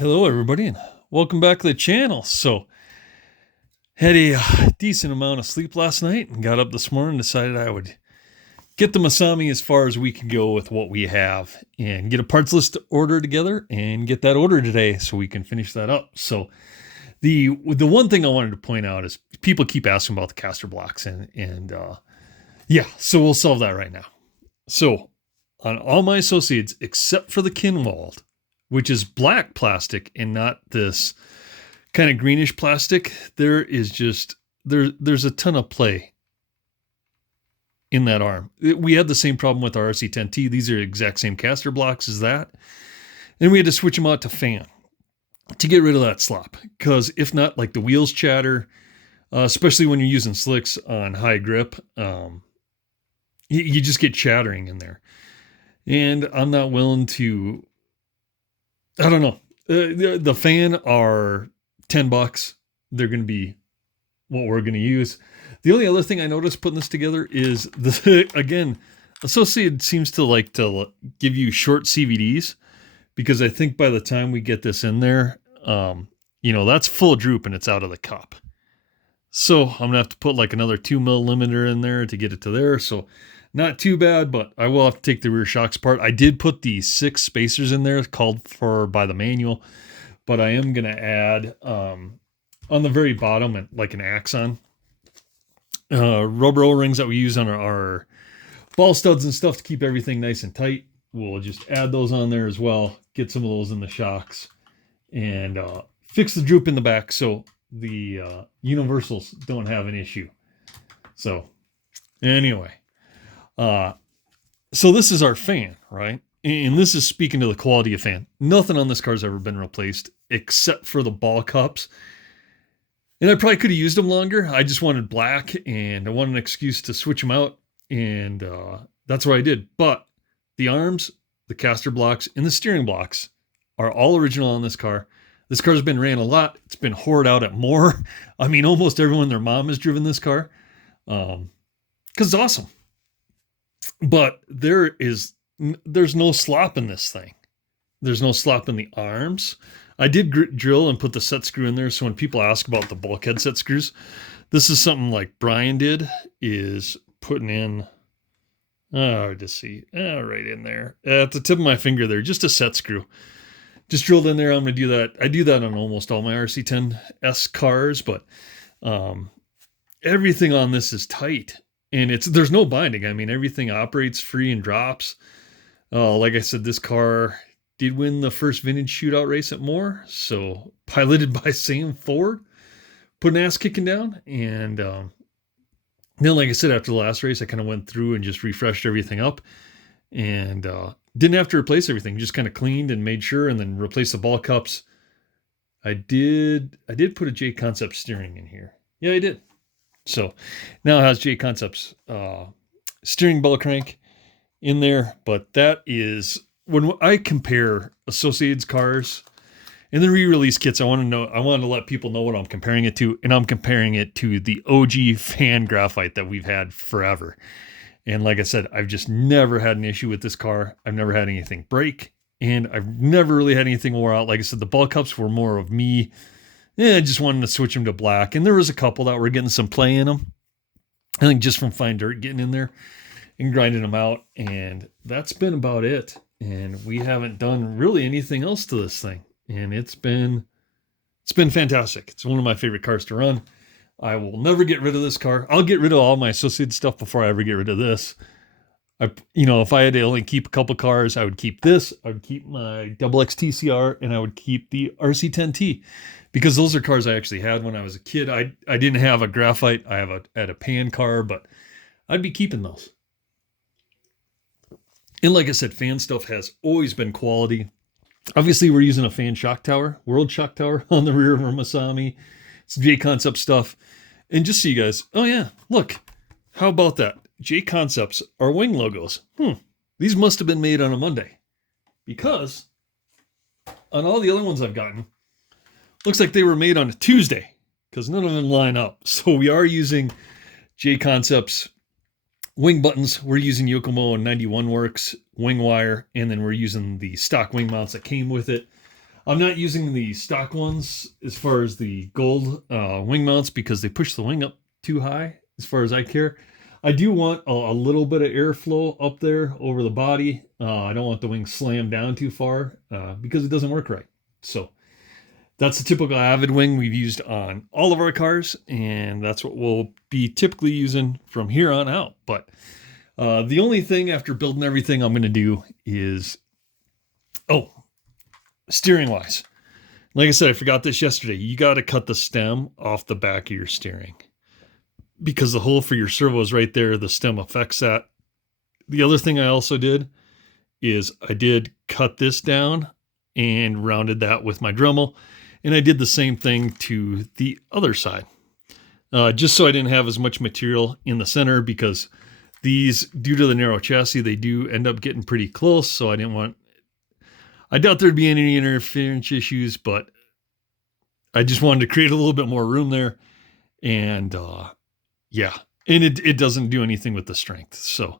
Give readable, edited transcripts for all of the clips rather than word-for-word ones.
Hello everybody and welcome back to the channel. So had a decent amount of sleep last night and got up this morning and decided I would get the Masami as far as we can go with what we have and get a parts list order together and get that order today so we can finish that up. So the one thing I wanted to point out is people keep asking about the caster blocks and yeah, so we'll solve that right now. So on all my associates except for the Kinwald, which is black plastic and not this kind of greenish plastic, there is just, there's a ton of play in that arm. We had the same problem with our RC10T. These are exact same caster blocks as that. And we had to switch them out to fan to get rid of that slop. Because if not, like the wheels chatter, especially when you're using slicks on high grip, you just get chattering in there. And I'm not willing to, I don't know. The fan are $10. They're going to be what we're going to use. The only other thing I noticed putting this together is again, Associated seems to like to give you short CVDs because I think by the time we get this in there, that's full droop and it's out of the cup. So I'm going to have to put like another 2 mil limiter in there to get it to there. So not too bad, but I will have to take the rear shocks apart. I did put the 6 spacers in there called for by the manual, but I am going to add on the very bottom like an axon rubber O-rings that we use on our ball studs and stuff to keep everything nice and tight. We'll just add those on there as well, get some of those in the shocks, and fix the droop in the back so the universals don't have an issue. So anyway. So this is our fan, right? And this is speaking to the quality of fan. Nothing on this car's ever been replaced except for the ball cups. And I probably could have used them longer. I just wanted black and I wanted an excuse to switch them out. And that's what I did. But the arms, the caster blocks, and the steering blocks are all original on this car. This car's been ran a lot. It's been hoarded out at more. I mean, almost everyone, their mom has driven this car. Because it's awesome. But there's no slop in this thing. There's no slop in the arms. I did drill and put the set screw in there. So when people ask about the bulkhead set screws, this is something like Brian did, is putting in, just see, right in there at the tip of my finger there, just a set screw. Just drilled in there. I'm going to do that. I do that on almost all my RC10S cars, but everything on this is tight. And there's no binding. I mean, everything operates free and drops. Like I said, this car did win the first vintage shootout race at Moore. So piloted by Sam Ford, put an ass kicking down. And then, like I said, after the last race, I kind of went through and just refreshed everything up. And didn't have to replace everything. Just kind of cleaned and made sure and then replaced the ball cups. I did put a J Concept steering in here. Yeah, I did. So now it has J Concepts steering ball crank in there, but that is when I compare Associated's cars and the re-release kits. I wanted to let people know what I'm comparing it to, and I'm comparing it to the OG fan graphite that we've had forever. And like I said, I've just never had an issue with this car. I've never had anything break, and I've never really had anything wore out. Like I said, the ball cups were more of me. Yeah, I just wanted to switch them to black. And there was a couple that were getting some play in them. I think just from fine dirt getting in there and grinding them out. And that's been about it. And we haven't done really anything else to this thing. And it's been fantastic. It's one of my favorite cars to run. I will never get rid of this car. I'll get rid of all my Associated stuff before I ever get rid of this. If I had to only keep a couple cars, I would keep this. I would keep my XX TCR, and I would keep the RC10T, because those are cars I actually had when I was a kid. I didn't have a graphite. I had a pan car, but I'd be keeping those. And like I said, fan stuff has always been quality. Obviously, we're using a fan shock tower, World Shock Tower on the rear of our Masami. It's J Concept stuff. And just so you guys, oh yeah, look, how about that? J Concepts are wing logos. These must have been made on a Monday, because on all the other ones I've gotten, looks like they were made on a Tuesday, because none of them line up. So we are using J Concepts wing buttons. We're using Yokomo and 91 Works wing wire, and then we're using the stock wing mounts that came with it. I'm not using the stock ones as far as the gold wing mounts because they push the wing up too high as far as I care. I do want a little bit of airflow up there over the body. I don't want the wing slammed down too far because it doesn't work right. So that's the typical Avid wing we've used on all of our cars, and that's what we'll be typically using from here on out. But the only thing after building everything I'm going to do is, steering wise. Like I said, I forgot this yesterday. You got to cut the stem off the back of your steering because the hole for your servo is right there. The stem affects that. The other thing I also did is I did cut this down and rounded that with my Dremel. And I did the same thing to the other side, just so I didn't have as much material in the center, because these, due to the narrow chassis, they do end up getting pretty close. So I doubt there'd be any interference issues, but I just wanted to create a little bit more room there. And yeah, and it doesn't do anything with the strength. So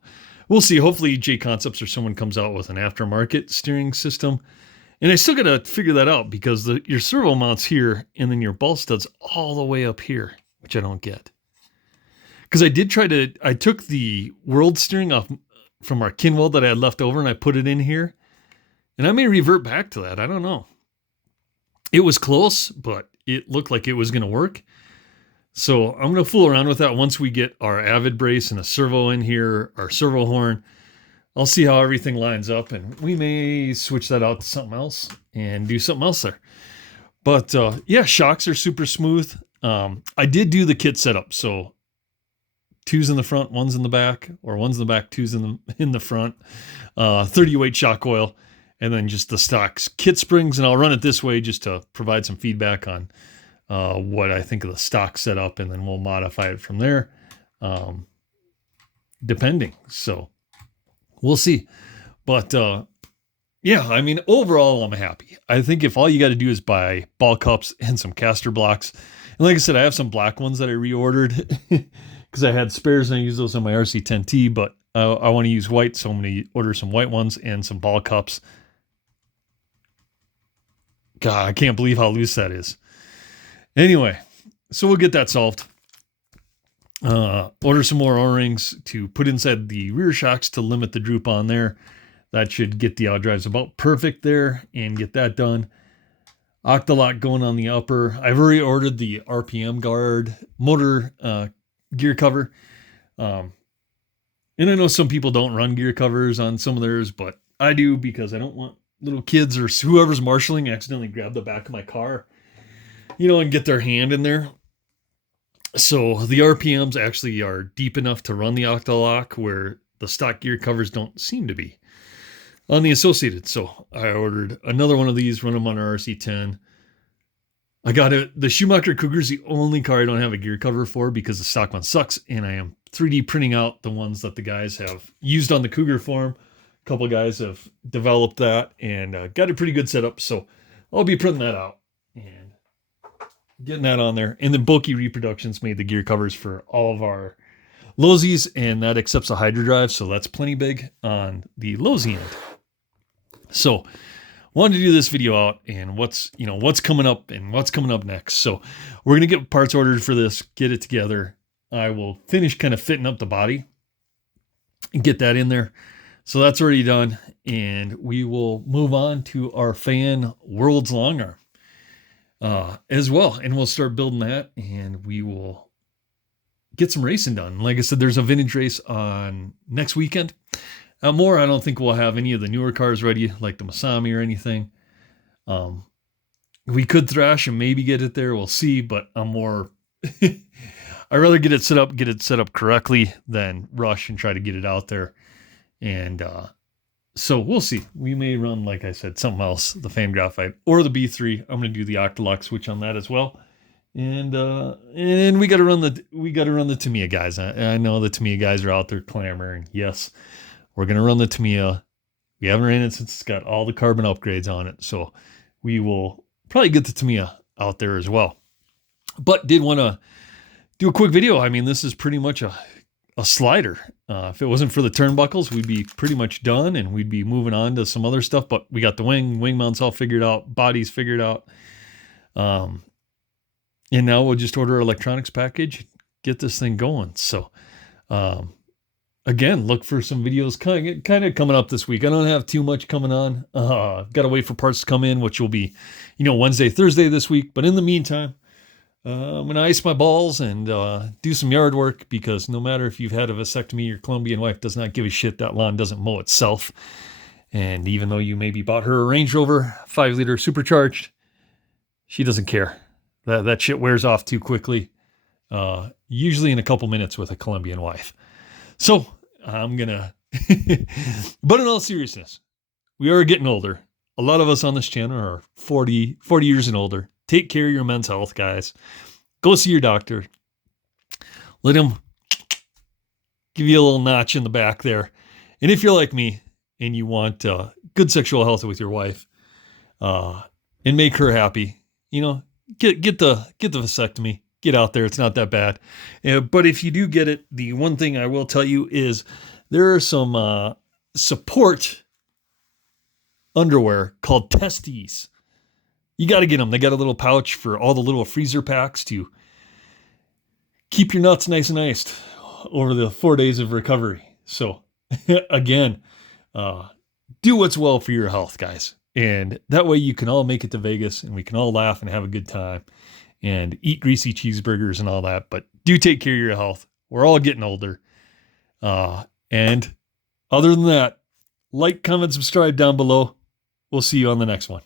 we'll see. Hopefully J Concepts or someone comes out with an aftermarket steering system. And I still got to figure that out because your servo mounts here and then your ball studs all the way up here, which I don't get. Because I took the world steering off from our Kinweld that I had left over and I put it in here. And I may revert back to that. I don't know. It was close, but it looked like it was going to work. So I'm going to fool around with that once we get our Avid brace and a servo in here, our servo horn. I'll see how everything lines up, and we may switch that out to something else and do something else there. But yeah, shocks are super smooth. I did do the kit setup. So 2's in the front, 1's in the back, or 1's in the back, 2's in the front. 30 weight shock oil, and then just the stocks kit springs. And I'll run it this way just to provide some feedback on what I think of the stock setup, and then we'll modify it from there, depending. So we'll see. But yeah, I mean, overall, I'm happy. I think if all you got to do is buy ball cups and some caster blocks, and like I said, I have some black ones that I reordered because I had spares and I use those on my RC10T, but I want to use white, so I'm going to order some white ones and some ball cups. God, I can't believe how loose that is. Anyway, so we'll get that solved. Order some more O-rings to put inside the rear shocks to limit the droop on there. That should get the outdrives about perfect there and get that done. Octalock going on the upper. I've already ordered the RPM guard motor gear cover. And I know some people don't run gear covers on some of theirs, but I do because I don't want little kids or whoever's marshaling accidentally grab the back of my car, and get their hand in there. So the RPMs actually are deep enough to run the Octalock where the stock gear covers don't seem to be on the Associated. So I ordered another one of these, run them on our RC10. I got it. The Schumacher Cougar is the only car I don't have a gear cover for because the stock one sucks, and I am 3D printing out the ones that the guys have used on the Cougar farm. A couple of guys have developed that and got a pretty good setup. So I'll be printing that out and getting that on there. And then Bulky Reproductions made the gear covers for all of our Losies, and that accepts a Hydro Drive, so that's plenty big on the Losi end. So wanted to do this video out and what's coming up and what's coming up next. So we're going to get parts ordered for this, get it together. I will finish kind of fitting up the body and get that in there. So that's already done, and we will move on to our fan World's Long Arm as well, and we'll start building that, and we will get some racing done. Like I said, there's a vintage race on next weekend. I don't think we'll have any of the newer cars ready, like the Masami or anything. We could thrash and maybe get it there. We'll see, but I'm more... I'd rather get it set up correctly than rush and try to get it out there. And so we'll see. We may run, like I said, something else, the fan graphite or the B3. I'm going to do the Octalock switch on that as well. And we got to run the Tamiya guys. I know the Tamiya guys are out there clamoring. Yes, we're going to run the Tamiya. We haven't ran it since it's got all the carbon upgrades on it. So we will probably get the Tamiya out there as well. But did want to do a quick video. I mean, this is pretty much a slider. If it wasn't for the turnbuckles, we'd be pretty much done and we'd be moving on to some other stuff. But we got the wing mounts all figured out, bodies figured out. And now we'll just order our electronics package, get this thing going. So, again, look for some videos kind of coming up this week. I don't have too much coming on. Got to wait for parts to come in, which will be, Wednesday, Thursday this week. But in the meantime, I'm going to ice my balls and do some yard work, because no matter if you've had a vasectomy, your Colombian wife does not give a shit. That lawn doesn't mow itself. And even though you maybe bought her a Range Rover 5-liter supercharged, she doesn't care. That shit wears off too quickly, usually in a couple minutes with a Colombian wife. So I'm going to, but in all seriousness, we are getting older. A lot of us on this channel are 40 years and older. Take care of your men's health, guys. Go see your doctor. Let him give you a little notch in the back there. And if you're like me and you want good sexual health with your wife and make her happy, get the vasectomy. Get out there. It's not that bad. But if you do get it, the one thing I will tell you is there are some support underwear called testes. You got to get them. They got a little pouch for all the little freezer packs to keep your nuts nice and iced over the 4 days of recovery. So again, do what's well for your health, guys. And that way you can all make it to Vegas and we can all laugh and have a good time and eat greasy cheeseburgers and all that. But do take care of your health. We're all getting older. And other than that, like, comment, subscribe down below. We'll see you on the next one.